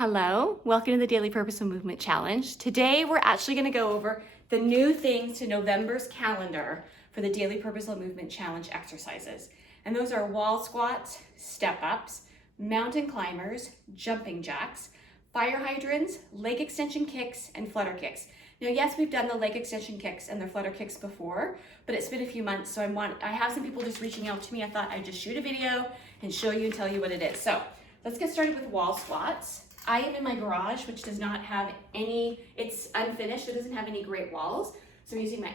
Hello, welcome to the Daily Purposeful Movement Challenge. Today we're actually going to go over the new things to November's calendar for the Daily Purposeful Movement Challenge exercises. And those are wall squats, step-ups, mountain climbers, jumping jacks, fire hydrants, leg extension kicks, and flutter kicks. Now, yes, we've done the leg extension kicks and the flutter kicks before, but it's been a few months, so I have some people just reaching out to me. I thought I'd just shoot a video and show you and tell you what it is. So let's get started with wall squats. I am in my garage, which does not have any, it's unfinished, it doesn't have any great walls. So I'm using my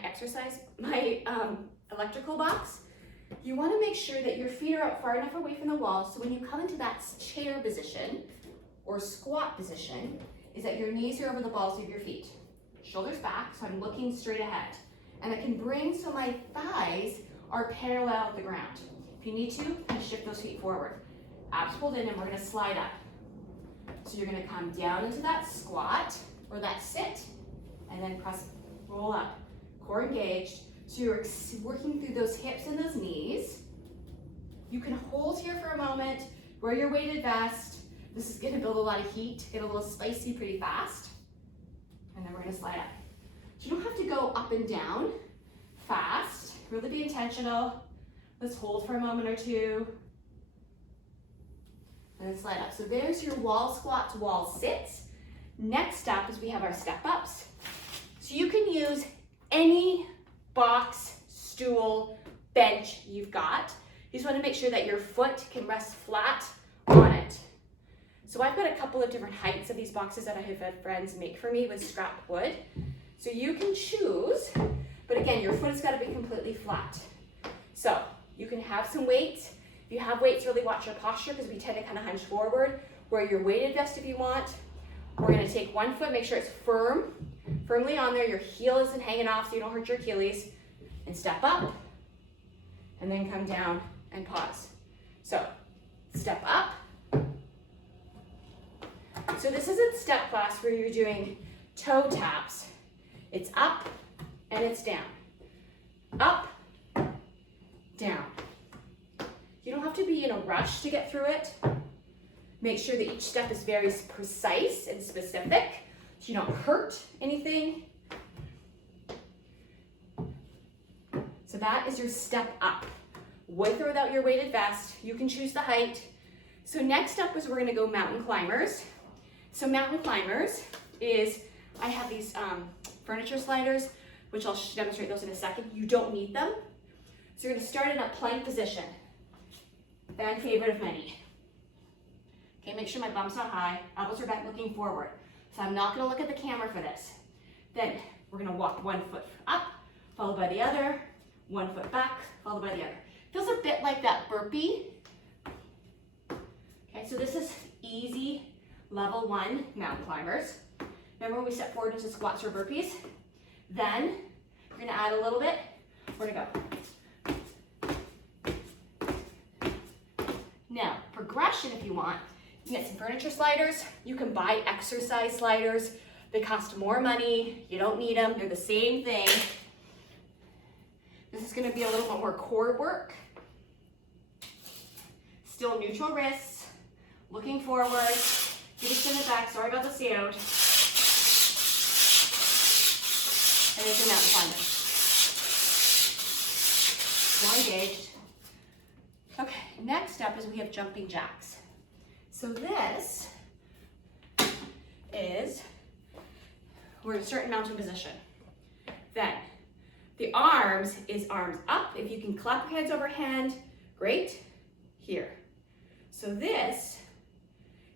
electrical box. You want to make sure that your feet are up far enough away from the wall, so when you come into that chair position or squat position, is that your knees are over the balls of your feet. Shoulders back, so I'm looking straight ahead. And I can bring so my thighs are parallel with the ground. If you need to, just shift those feet forward. Abs pulled in, and we're going to slide up. So you're going to come down into that squat or that sit, and then roll up, core engaged. So you're working through those hips and those knees. You can hold here for a moment, wear your weighted vest. This is going to build a lot of heat, get a little spicy pretty fast. And then we're going to slide up. So you don't have to go up and down fast, really be intentional. Let's hold for a moment or two. And then slide up. So there's your wall squats, wall sits. Next up is we have our step ups. So you can use any box, stool, bench you've got. You just want to make sure that your foot can rest flat on it. So I've got a couple of different heights of these boxes that I have had friends make for me with scrap wood. So you can choose, but again, your foot has got to be completely flat. So you can have some weights. If you have weights, really watch your posture because we tend to kind of hunch forward. Wear your weighted vest if you want. We're going to take one foot, make sure it's firmly on there. Your heel isn't hanging off so you don't hurt your Achilles. And step up, and then come down and pause. So step up. So this isn't step class where you're doing toe taps. It's up and it's down. Up, down. You don't have to be in a rush to get through it. Make sure that each step is very precise and specific so you don't hurt anything. So that is your step up. With or without your weighted vest, you can choose the height. So next up is we're going to go mountain climbers. So mountain climbers is, I have these furniture sliders, which I'll demonstrate those in a second. You don't need them. So you're going to start in a plank position. Fan favorite of many. Okay, make sure my bum's not high. Elbows are bent looking forward. So I'm not going to look at the camera for this. Then we're going to walk one foot up, followed by the other, one foot back, followed by the other. Feels a bit like that burpee. Okay, so this is easy level 1 mountain climbers. Remember when we step forward into squats or burpees? Then we're going to add a little bit. We're going to go. Now, progression if you want, you can get some furniture sliders. You can buy exercise sliders. They cost more money. You don't need them. They're the same thing. This is going to be a little bit more core work. Still neutral wrists, looking forward. You just send it back. Sorry about the sound. And there's your mountain climber. More engaged. Okay, next up is we have jumping jacks. So this is, we're in a certain mountain position. Then the arms is arms up. If you can clap your hands overhand, great. Here. So this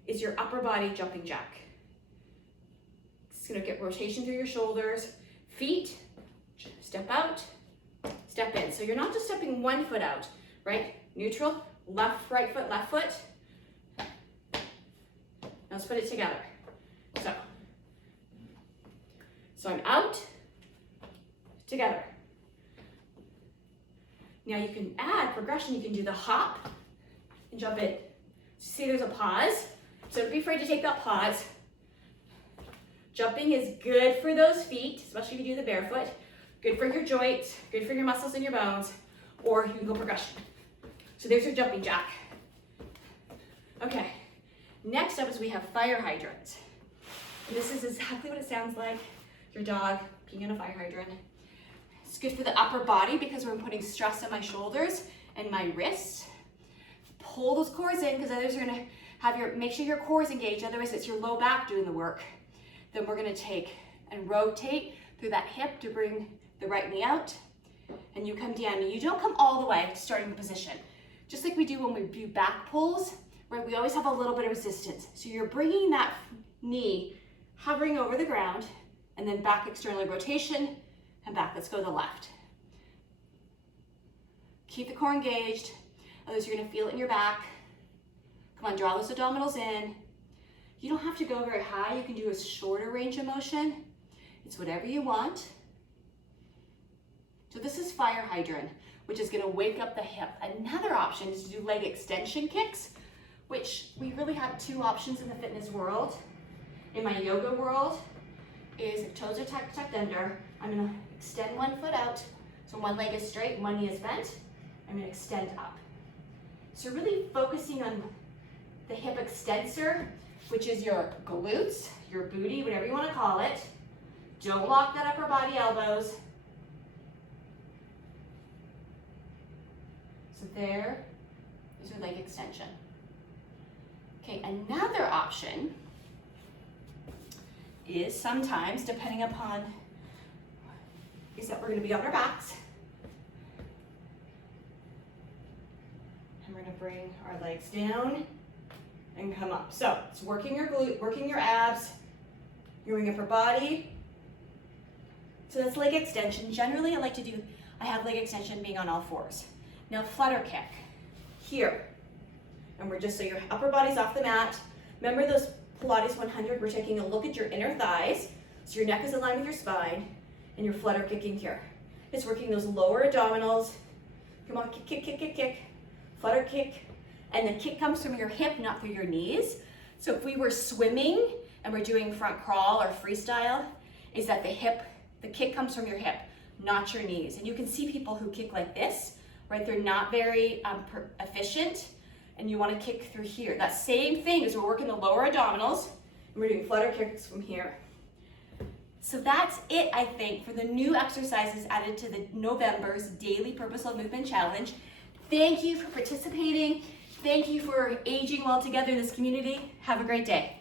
is your upper body jumping jack. It's going to get rotation through your shoulders. Feet, step out, step in. So you're not just stepping one foot out, right? Neutral, left, right foot, left foot. Now let's put it together. So I'm out, together. Now you can add progression. You can do the hop and jump in. See, there's a pause. So don't be afraid to take that pause. Jumping is good for those feet, especially if you do the barefoot. Good for your joints, good for your muscles and your bones, or you can go progression. So there's your jumping jack. Okay, Next up is we have fire hydrants. This is exactly what it sounds like, your dog peeing in a fire hydrant. It's good for the upper body because we're putting stress on my shoulders and my wrists. Pull those cores in because others are gonna have make sure your core is engaged, otherwise it's your low back doing the work. Then we're gonna take and rotate through that hip to bring the right knee out, and you come down, and you don't come all the way to starting position. Just like we do when we do back pulls, where we always have a little bit of resistance. So you're bringing that knee hovering over the ground, and then back externally rotation, and back. Let's go to the left. Keep the core engaged, otherwise you're gonna feel it in your back. Come on, draw those abdominals in. You don't have to go very high. You can do a shorter range of motion. It's whatever you want. So this is fire hydrant, which is gonna wake up the hip. Another option is to do leg extension kicks, which we really have two options in the fitness world. In my yoga world, is toes are tucked under. I'm gonna extend one foot out, so one leg is straight, one knee is bent. I'm gonna extend up. So really focusing on the hip extensor, which is your glutes, your booty, whatever you wanna call it. Don't lock that upper body elbows. So there is your leg extension. Okay, another option is sometimes, depending upon, is that we're gonna be on our backs. And we're gonna bring our legs down and come up. So it's working your glute, working your abs, your upper body. So that's leg extension. Generally, I have leg extension being on all fours. Now flutter kick, here. And we're just, so your upper body's off the mat. Remember those Pilates 100, we're taking a look at your inner thighs, so your neck is aligned with your spine, and you're flutter kicking here. It's working those lower abdominals. Come on, kick, kick, kick, kick, kick. Flutter kick, and the kick comes from your hip, not through your knees. So if we were swimming and we're doing front crawl or freestyle, is that the kick comes from your hip, not your knees. And you can see people who kick like this, right? They're not very efficient, and you want to kick through here. That same thing is we're working the lower abdominals, and we're doing flutter kicks from here. So that's it, I think, for the new exercises added to the November's Daily Purposeful Movement Challenge. Thank you for participating. Thank you for aging well together in this community. Have a great day.